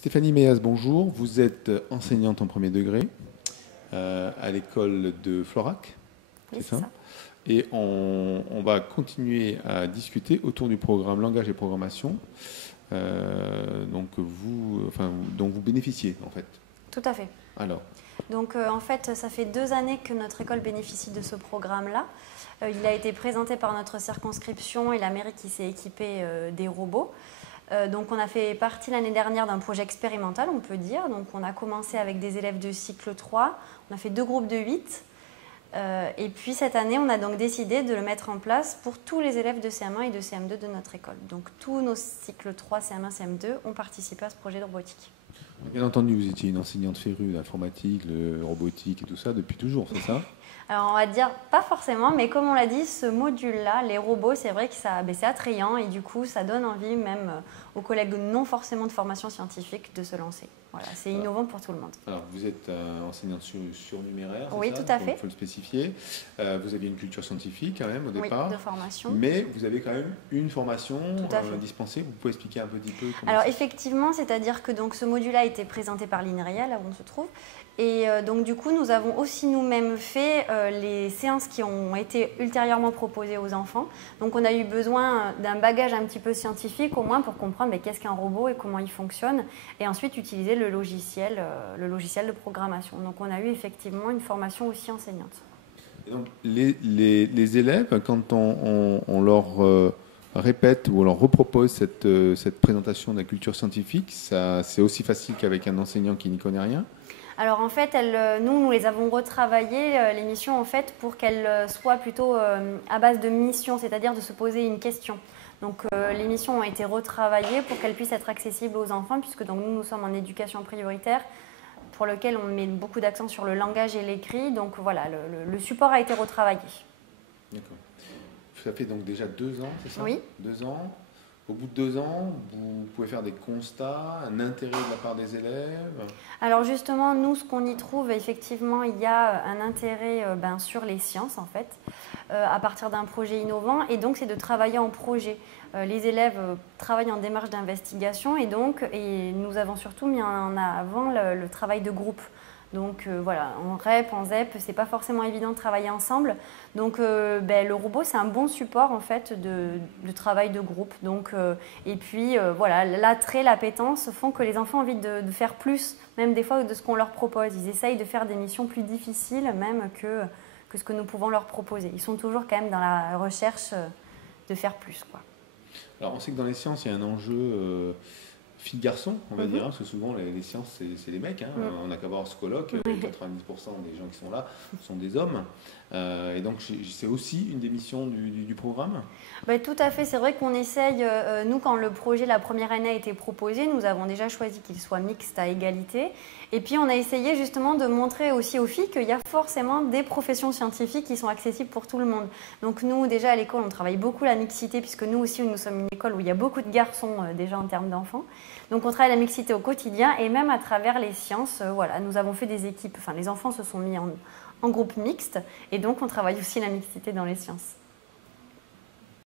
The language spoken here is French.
Stéphanie Méas, bonjour. Vous êtes enseignante en premier degré à l'école de Florac, Oui, c'est c'est ça? ça. Et on va continuer à discuter autour du programme langage et programmation, dont vous bénéficiez en fait. Tout à fait. Alors, Donc en fait, ça fait 2 années que notre école bénéficie de ce programme-là. Il a été présenté par notre circonscription et la mairie qui s'est équipée des robots. Donc on a fait partie l'année dernière d'un projet expérimental, on peut dire. Donc on a commencé avec des élèves de cycle 3, on a fait 2 groupes de 8. Et puis cette année, on a donc décidé de le mettre en place pour tous les élèves de CM1 et de CM2 de notre école. Donc tous nos cycles 3, CM1, CM2 ont participé à ce projet de robotique. bien entendu, vous étiez une enseignante férue d'informatique, de robotique et tout ça depuis toujours, c'est ça? Alors on va dire pas forcément, mais comme on l'a dit, ce module-là, les robots, c'est vrai que c'est attrayant et du coup ça donne envie même aux collègues non forcément de formation scientifique de se lancer. Voilà, c'est innovant pour tout le monde. Alors, vous êtes enseignante surnuméraire, c'est Oui, ça? tout à fait. Il faut le spécifier. Vous aviez une culture scientifique quand même au départ. Oui, de formation. Mais vous avez quand même une formation Tout à fait. dispensée. Vous pouvez expliquer un petit peu comment Alors ça effectivement, c'est-à-dire que donc, ce module-là a été présenté par l'INRIA, là où on se trouve. Et donc du coup, nous avons aussi nous-mêmes fait les séances qui ont été ultérieurement proposées aux enfants. Donc on a eu besoin d'un bagage un petit peu scientifique au moins pour comprendre qu'est-ce qu'un robot et comment il fonctionne. Et ensuite utiliser le logiciel de programmation. Donc on a eu effectivement une formation aussi enseignante. Et donc, les élèves, quand on leur répète ou on leur repropose cette présentation de la culture scientifique, c'est aussi facile qu'avec un enseignant qui n'y connaît rien? Alors en fait, nous les avons retravaillées, les missions, en fait, pour qu'elles soient plutôt à base de missions, c'est-à-dire de se poser une question. Donc les missions ont été retravaillées pour qu'elles puissent être accessibles aux enfants, puisque donc, nous sommes en éducation prioritaire, pour lequel on met beaucoup d'accent sur le langage et l'écrit. Donc voilà, le support a été retravaillé. D'accord. Ça fait donc déjà 2 ans, c'est ça? Oui. 2 ans. Au bout de 2 ans, vous pouvez faire des constats, un intérêt de la part des élèves? Alors justement, nous, ce qu'on y trouve, effectivement, il y a un intérêt sur les sciences, en fait, à partir d'un projet innovant. Et donc, c'est de travailler en projet. Les élèves travaillent en démarche d'investigation et nous avons surtout mis en avant le travail de groupe. Donc voilà, en REP, en ZEP, c'est pas forcément évident de travailler ensemble. Donc le robot, c'est un bon support en fait de travail de groupe. Donc, et puis voilà, l'attrait, l'appétence font que les enfants ont envie de faire plus, même des fois de ce qu'on leur propose. Ils essayent de faire des missions plus difficiles même que ce que nous pouvons leur proposer. Ils sont toujours quand même dans la recherche de faire plus, quoi. Alors on sait que dans les sciences, il y a un enjeu fille-garçon, on va dire, parce que souvent les sciences, c'est les mecs. On n'a qu'à voir ce colloque, 90% des gens qui sont là sont des hommes. Et donc c'est aussi une des missions du programme? Tout à fait, c'est vrai qu'on essaye, nous quand le projet, la première année a été proposé, nous avons déjà choisi qu'il soit mixte à égalité. Et puis on a essayé justement de montrer aussi aux filles qu'il y a forcément des professions scientifiques qui sont accessibles pour tout le monde. Donc nous déjà à l'école on travaille beaucoup la mixité, puisque nous aussi nous sommes une école où il y a beaucoup de garçons déjà en termes d'enfants. Donc on travaille la mixité au quotidien et même à travers les sciences, voilà, nous avons fait des équipes, enfin les enfants se sont mis en groupe mixte et donc on travaille aussi la mixité dans les sciences.